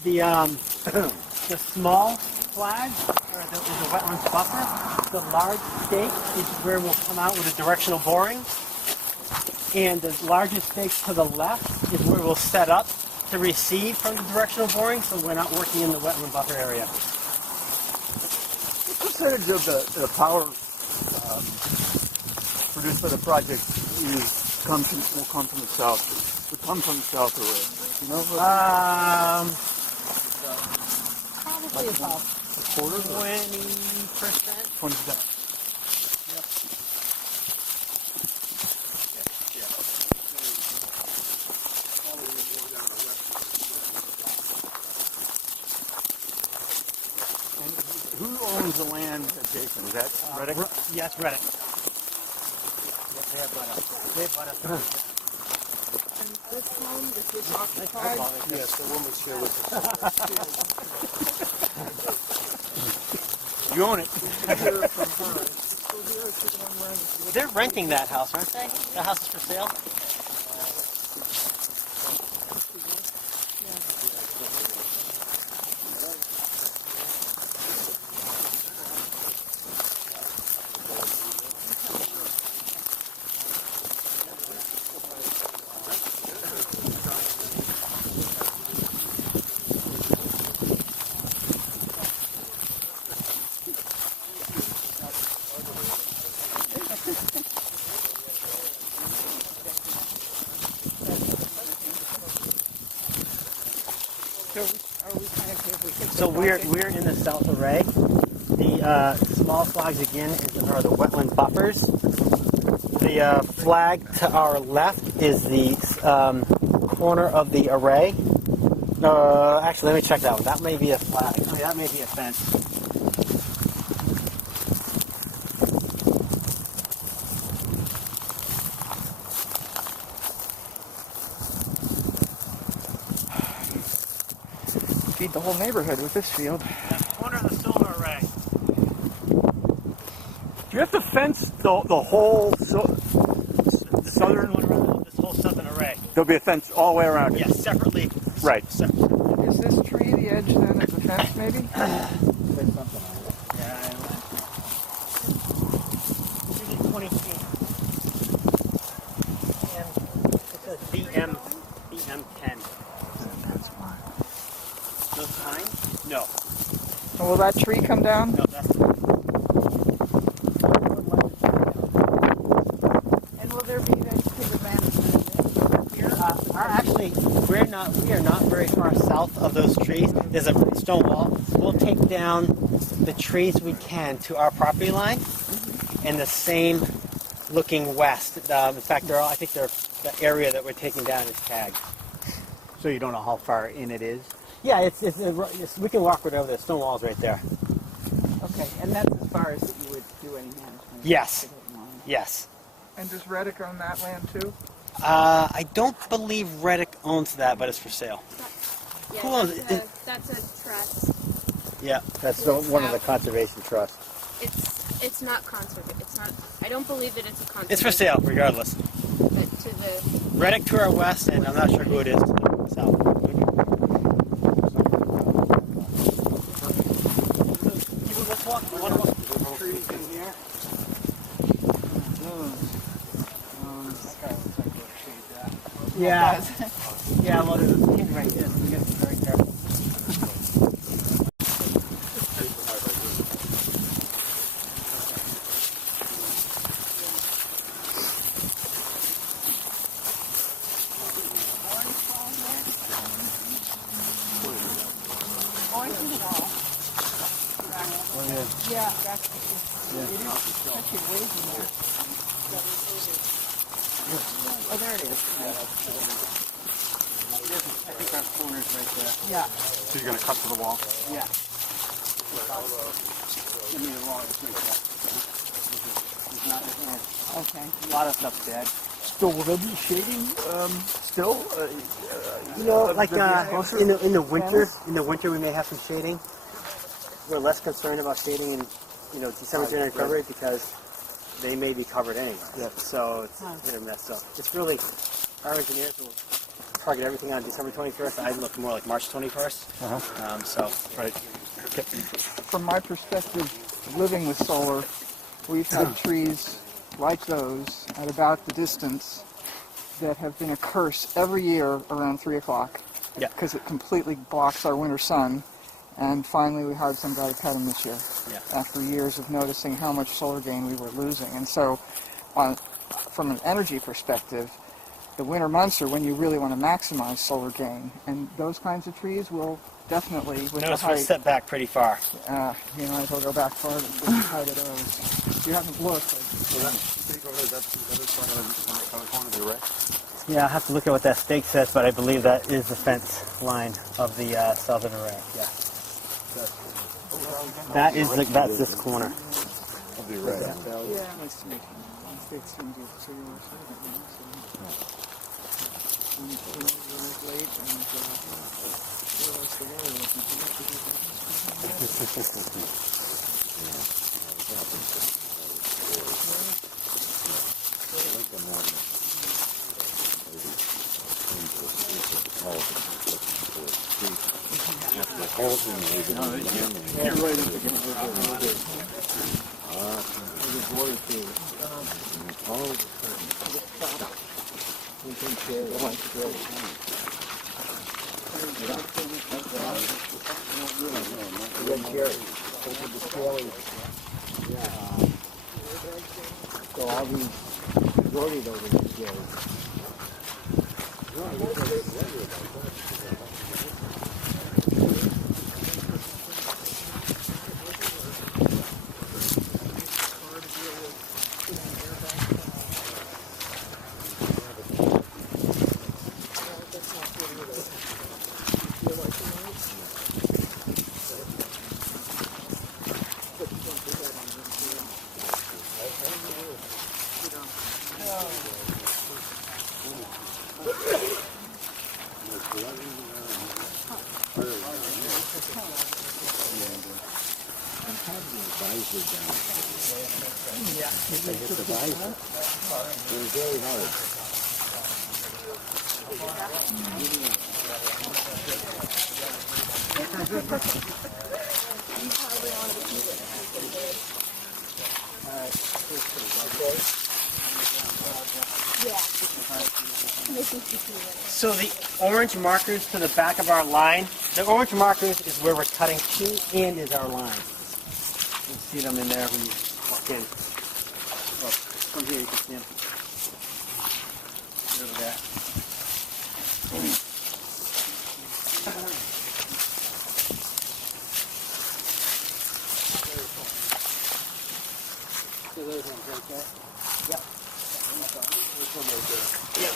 The small flag is a wetlands buffer. The large stake is where we'll come out with a directional boring, and the largest stake to the left is where we'll set up to receive from the directional boring, so we're not working in the wetland buffer area. What percentage of the power produced by the project will come from the south? Would come from the south array? You know? Probably about A quarter? 20%. 20%. Who owns the land adjacent? Is that Reddick? Yes, Reddick. Yep, they have butter. They have butter. And this home, this is occupied? Yes, the woman's here with us. You own it. They're renting that house, aren't they? That house is for sale? So we're in the south array. The small flags again are the wetland buffers. The flag to our left is the corner of the array. Actually, let me check that one. That may be a flag. Oh, that may be a fence. Feed the whole neighborhood with this field. Corner of the solar array. Do you have to fence the whole The southern one around this whole southern array. There'll be a fence all the way around it? Yes, separately. Right. Is this tree the edge then of the fence, maybe? Yeah, 20 feet. And it says BM10. Those pines? No. And will that tree come down? No, that's And will there be vegetative management here? actually, we are not very far south of those trees. There's a stone wall. We'll take down the trees we can to our property line, and the same looking west. In fact, I think the area that we're taking down is tagged. So you don't know how far in it is? Yeah, it's we can walk right over there. Stone wall's right there. Okay, and that's as far as you would do any management? Yes. Yes. And does Reddick own that land too? I don't believe Reddick owns that, but it's for sale. Yeah, Who owns it? that's a trust. Yeah. That's one of the conservation trusts. It's not conservation. It's not. I don't believe that it's a conservation. It's for sale, regardless. To the Reddick to our west, and I'm not sure who it is to the south. Let's walk. One of the trees in here. Yeah. Yeah, well, there's a pin right there, so you have to be very careful. Yeah, that's actually way in there. Oh, there it is. I think our corner's right there. Yeah. So you're going to cut to the wall? Yeah. Give me the wall. It's right there. It's not there. Okay. A lot of stuff's dead. So will there be shading still? You know, like in the winter we may have some shading. We're less concerned about shading in December, January, February because they may be covered anyway. Yeah. So it's hit or miss. So it's really our engineers will target everything on December 21st. I look more like March 21st. So right. From my perspective, living with solar, we've had trees like those at about the distance that have been a curse every year around 3 o'clock because it completely blocks our winter sun. And finally we hired some guy to cut them this year after years of noticing how much solar gain we were losing. And so from an energy perspective, the winter months are when you really want to maximize solar gain. And those kinds of trees will definitely, with notice the height, we're set back pretty far. you might as well go back farther with the height of those. You haven't looked. Yeah, I'll have to look at what that stake says, but I believe that is the fence line of the southern array. Yeah. That's this corner. Of the array. Yeah. Nice to meet You're right up against it. So all these majority of those are cherries. So the orange markers to the back of our line, the orange markers is where we're cutting to and is our line. You see them in there when you walk in. Well, from here you can see them. Over there. See those ones right there? Yep. This one right there. Yep.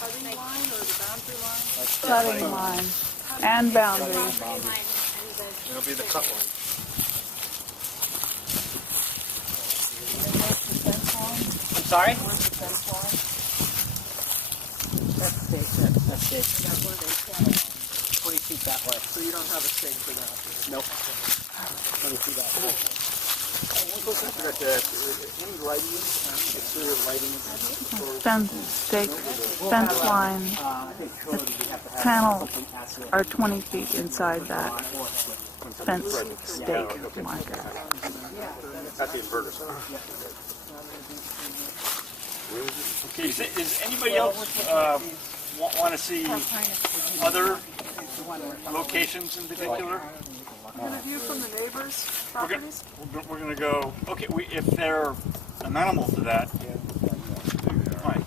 Cutting line or the boundary line? Cutting line and boundary. It'll be the cut line. I'm sorry? That's stake. 20 feet that way. So you don't have a stake for that? Nope. 20 feet that way. Any lighting, exterior lighting? Fence stake, fence line, panels are 20 feet inside that fence stake marker. At the inverter. Okay, is anybody else want to see other locations in particular? Can a view from the neighbors' properties? We're going to go, okay, if they're amenable to that, fine.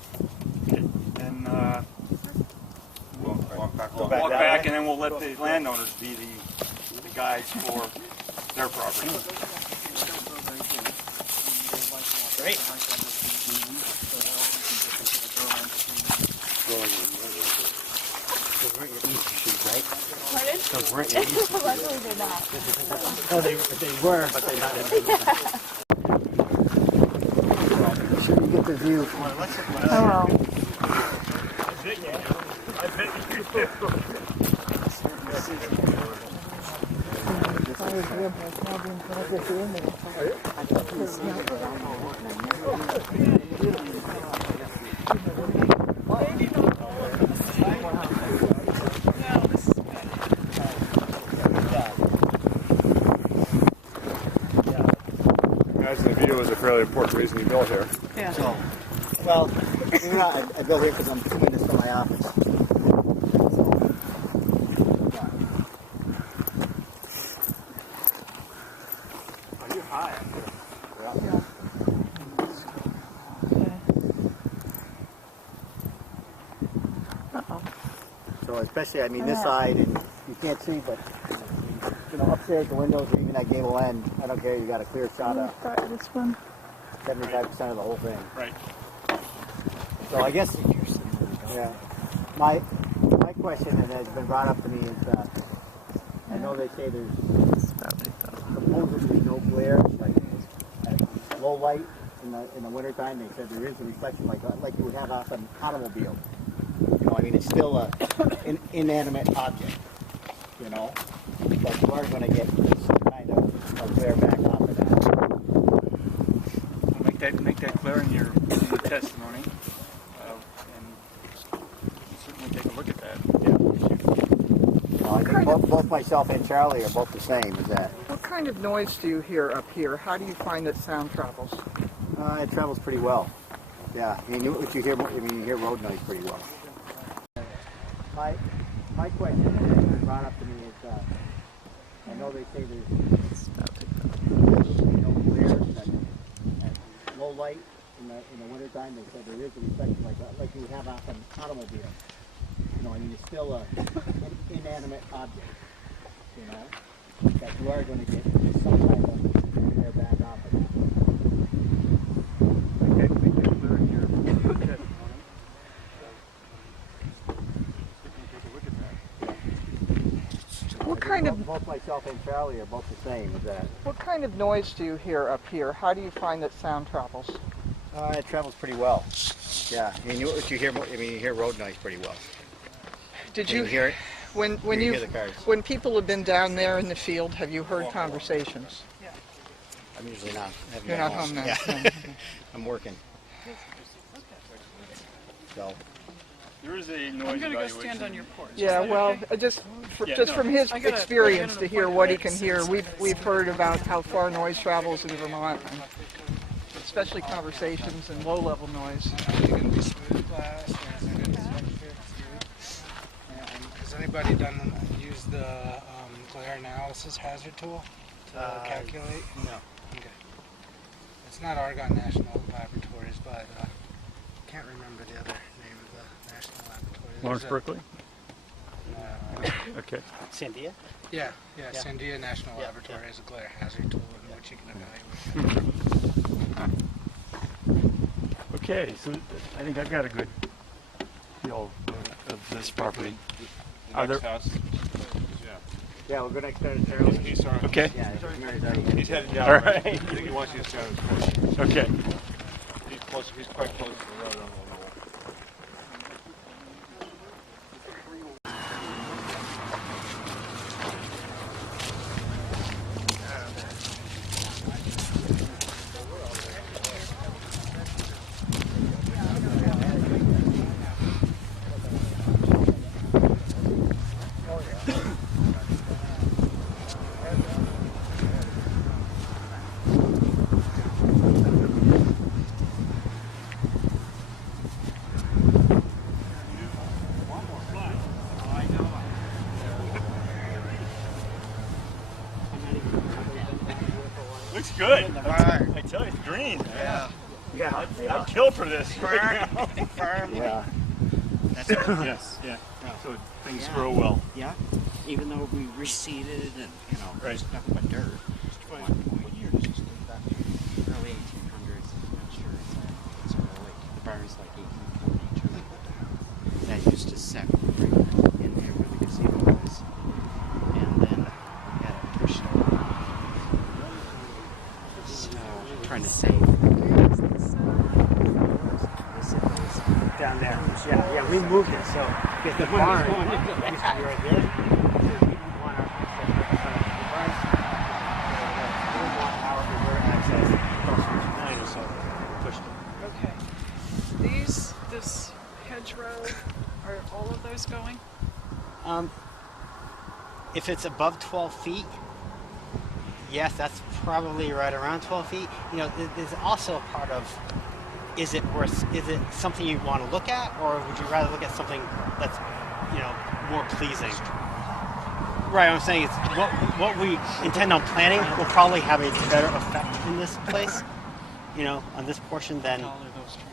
Okay, then we'll walk back walk back, and then we'll let the landowners be the guides for their property. Great. Those weren't your Easter shoes, right? Pardon? Those weren't your Easter shoes. Luckily they're not. Oh, they were, but they're not anymore. Make sure you get the view. Oh well. Imagine the video was a fairly important reason you built here. Yeah. So, well, you know, I built here because I'm doing this for my office. Oh, you're high. Yeah. Uh-oh. So especially, I mean, this side, and you can't see, but you know, upstairs, the windows, or even that gable end, I don't care. You got a clear shot of This one. 75% of the whole thing. Right. So I guess, yeah. My question, and has been brought up to me, is I know they say there's supposedly no glare, like at low light in the wintertime. They said there is a reflection like you would have off an automobile. You know, I mean, it's still an inanimate object. You know, but you are going to get some kind of glare back off of that. Make that clear in your testimony, and certainly take a look at that. Yeah. I think both myself and Charlie are both the same. Is that? What kind of noise do you hear up here? How do you find that sound travels? It travels pretty well. Yeah, I mean, what you hear, you hear road noise pretty well. My question that was brought up to me is, I know they say there's no glare at low light in the wintertime. They said there is a reflection like you would have off an automobile. You know, I mean, it's still an inanimate object. You know, that you are going to get some kind of glare back off of it. Okay, make that clear in your testimony. What kind of Both myself and Charlie are both the same. Is that? what kind of noise do you hear up here? How do you find that sound travels? It travels pretty well. Yeah, I mean, what you hear, you hear road noise pretty well. Did you hear it? when You hear the cars. when people have been down there in the field? Have you heard conversations? I'm usually not. You're not home now. Yeah. No. I'm working. So. There is a noise I'm gonna go evaluation. stand on your porch. Yeah, well, just from his experience to hear what he can hear, we've heard about how far noise travels in Vermont, and especially conversations and low-level noise. Has anybody used the glare analysis hazard tool to calculate? No. Okay. It's not Argonne National Laboratories, but I can't remember the other name of the national laboratory. Lawrence Berkeley? Okay. Sandia? Yeah. Sandia National Laboratory has a glare hazard tool in which you can evaluate. Okay, so I think I've got a good feel of this property. Are there? Yeah, we're going to extend it Charlie. He's sorry. Okay. Yeah, He's headed down. All right. I think he wants you to stand his porch. Okay. He's quite close to the road on the wall. Looks good. I tell you, it's green. Yeah. I'd kill for this right now. Yeah. That's it. Yes. Yeah. so things grow well. Yeah, even though we reseeded and, you know, Right. there's nothing but dirt. What year does this date back to? Early 1800s. I'm not sure it's early. The barn's like 1842. That used to set right in there where the gazebo was. And then we had it pushed over. So, trying to save. Down there. Yeah, we moved it, so because the barn used to be right there. We want our access right in front of the barn. We don't want our rear access across Route 9, so we pushed it. Okay. This hedgerow, are all of those going? If it's above 12 feet, yes, that's probably right around 12 feet. You know, there's also a part of, is it something you want to look at, or would you rather look at something that's, you know, more pleasing? Right, I'm saying is what we intend on planting will probably have a better effect in this place, you know, on this portion than. How tall are those trees?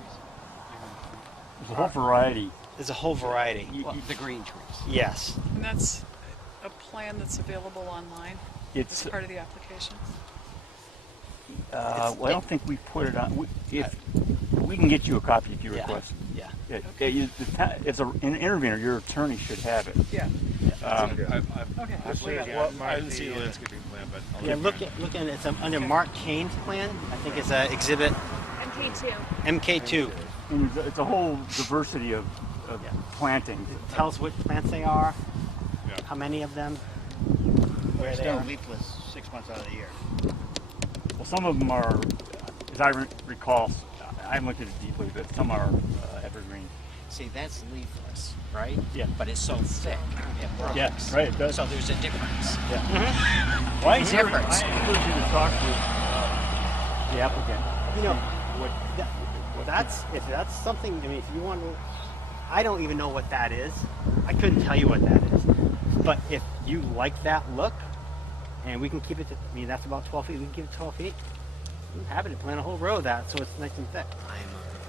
There's a whole variety. There's a whole variety. Well, the green trees. Yes. And that's a plan that's available online It's as part of the application? well, I don't think we put it on. If we can get you a copy if you Yeah. request. Yeah. It's an intervener. Your attorney should have it. Yeah. Okay. I didn't see the landscaping plan, but I'll Yeah, look at it. look at it. It's under Mark Kane's plan. I think it's exhibit MK2. MK2. And it's a whole diversity of plantings. It tells what plants they are, Yeah. how many of them, where They're they still are. leafless 6 months out of the year. Well, some of them are, as I recall, I haven't looked at it deeply, but some are evergreen. See, that's leafless, right? Yeah. But it's so thick, it works. Yeah, right, it does. So there's a difference. Yeah. Well, I encourage Difference. you to talk to the applicant. You know, What, if that's something. I mean, if you want to, I don't even know what that is. I couldn't tell you what that is. But if you like that look, and we can keep it. I mean, that's about 12 feet. We can keep it 12 feet. I'm happy to plant a whole row of that, so it's nice and thick.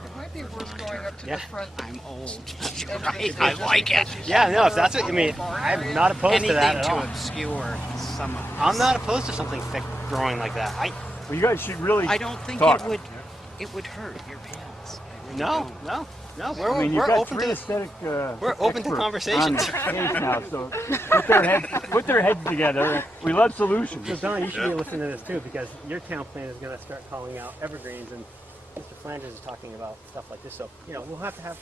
It might be worth going up to Yeah. the front. I'm old. You're right. I like it. Yeah, no, if that's what I mean, I'm not opposed to that Anything at to all. obscure some of this. I'm not opposed to something thick growing like that. well, you guys should really. I don't think talk. it would hurt your panels. I really No, don't. no. I mean, you've We're got open three to aesthetic. we're open to experts conversation. on the case now, so put their heads together. We love solutions. So Don, you should be listening to this too, because your town plan is going to start calling out evergreens, and Mr. Flanders is talking about stuff like this. So you know, we'll have to have.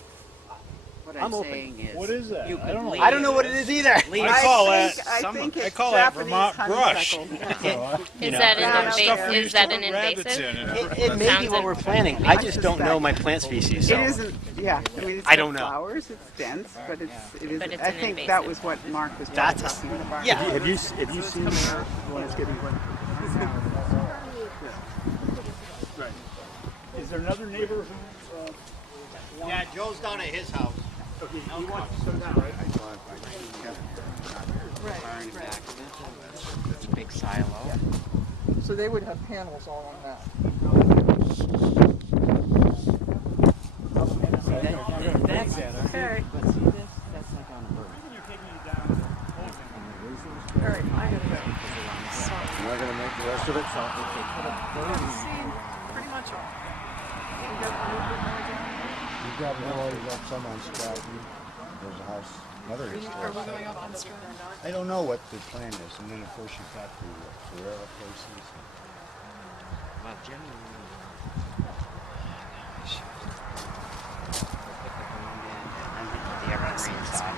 What I'm I'm open. saying is, What is that? you I could don't know. leave- I don't know what it is either. leave I call that some of it. I call that Vermont brush. Is that an Stuff we is used that to an put rabbits invasive? in. It may be Sounds what we're planning. I just don't know my plant species. So. It isn't, yeah, I mean, it's I don't got know. flowers, it's dense, but it is, But it's I an think that invasive. was what Mark was That's talking about. yeah. Have you seen the landscaping plan? Right. Is there another neighbor who? Yeah, Joe's down at his house. Okay, you want to come down, right? Barn back there. That's a big silo. So they would have panels all on that. That's Okay. But see this? That's like on a bird. All right, I gotta go. You're not going to make the rest of it? I've seen pretty much all. You got a little bit more down You've got more, you've got some on Stratton. There's a house, another there? Are we historic. going up on Stratton? I don't know what the plan is, and then of course you've got the Ferrera places. Well, generally, the evergreen side.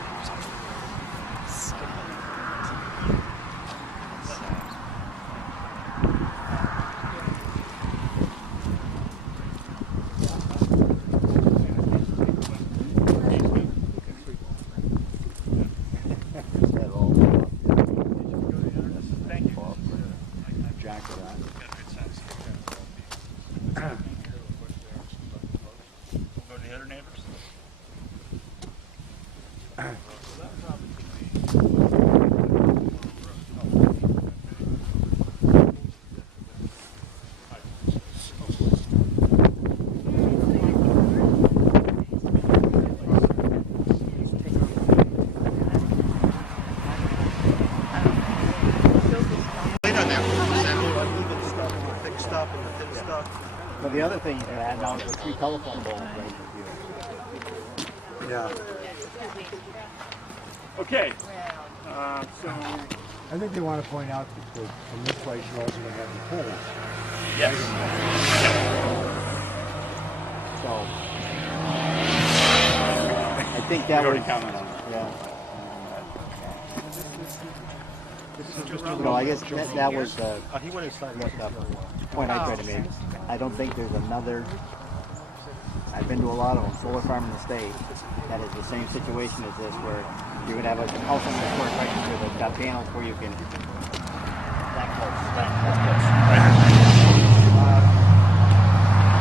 Is that all? Thank you. Jacket on. stuff and the thin stuff. Well, the other thing you can add now is the 3 telephone poles right here. Yeah. Okay. So. I think they want to point out that from this place you're also going to have the poles. Yes. So I think that already was. commented on Yeah. No, I guess that was the point I tried to make. I don't think there's another. I've been to a lot of them, solar farm in the state, that is the same situation as this, where you're going to have a house on the historic register that's got panels where you can. That close. That's close.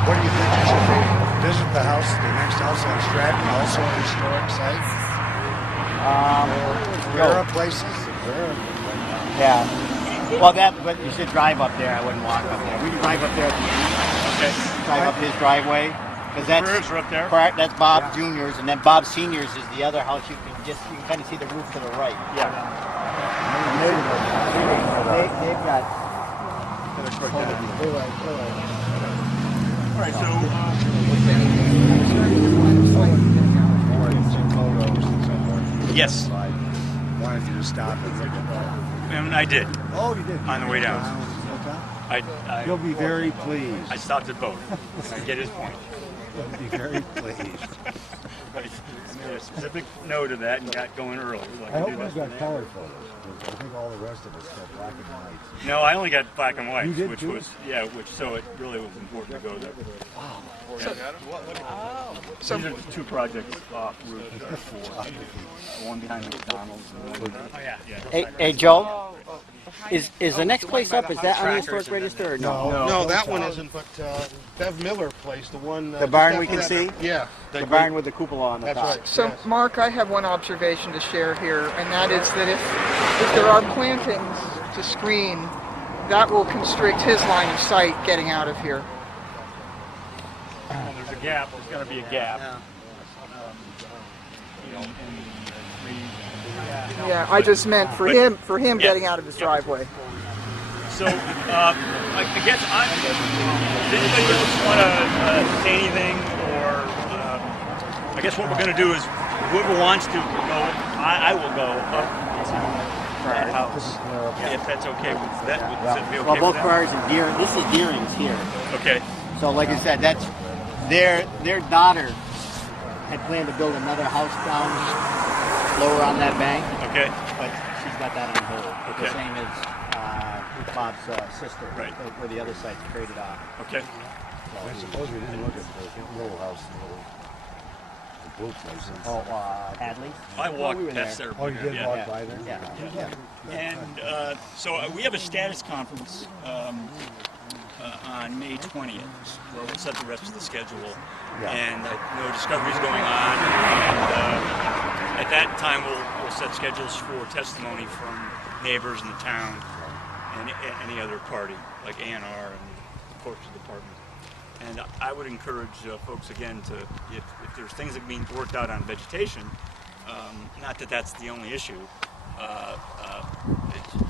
What do you think? Should they visit the house, the next house on Stratton, also a historic site? There are places. Yeah. Well, but you should drive up there. I wouldn't walk up there. We can drive up there at the end. Okay. Drive up his driveway. Because Are up there? That's Bob Jr.'s, and then Bob Sr.'s is the other house. You can kind of see the roof to the right. Yeah. They've got. All right. So. Yes. I wanted you to stop and look at that. And I did. Oh, you did? On the way down. You'll be very pleased. I stopped at both. I get his point. You'll be very pleased. I made a specific note of that and got going early. Like I hope you've got color photos, because I think all the rest of us got black and white. No, I only got black and white, You did which too? was so it really was important to go there. Wow. So, these are the 2 projects off Route 4. One behind McDonald's and one behind, Hey, Joe. Is the next place up? Is that on the historic register or no? No, that one isn't. But Bev Miller place, the one. The barn we can see. Yeah. The barn with the cupola on the That's top. right. so yes. Mark, I have one observation to share here, and that is that if there are plantings to screen, that will constrict his line of sight getting out of here. Well, there's a gap. There's got to be a gap. Yeah, I just meant for him getting out of his driveway. So, I guess does anybody else want to say anything, or I guess what we're going to do is whoever wants to go, I will go up to that house if that's okay with that. Would that be okay Well, both with cars and Deering. This is Deering's here. Okay. So, like I said, that's their daughter had planned to build another house down lower on that bank. Okay. But she's got that on hold. Okay. The same as Bob's sister, right, where the other site's traded off. Okay. I suppose we didn't look at the little house, the blue place. Oh, Hadley? I walked past there. Oh, you did walk by there? Yeah. And so we have a status conference on May 20th, where we'll set the rest of the schedule. And no discoveries going on. And at that time, we'll set schedules for testimony from neighbors in the town and any other party, like A&R and the Forestry Department. And I would encourage folks again to, if there's things that are being worked out on vegetation, not that that's the only issue,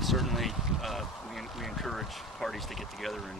certainly we encourage parties to get together and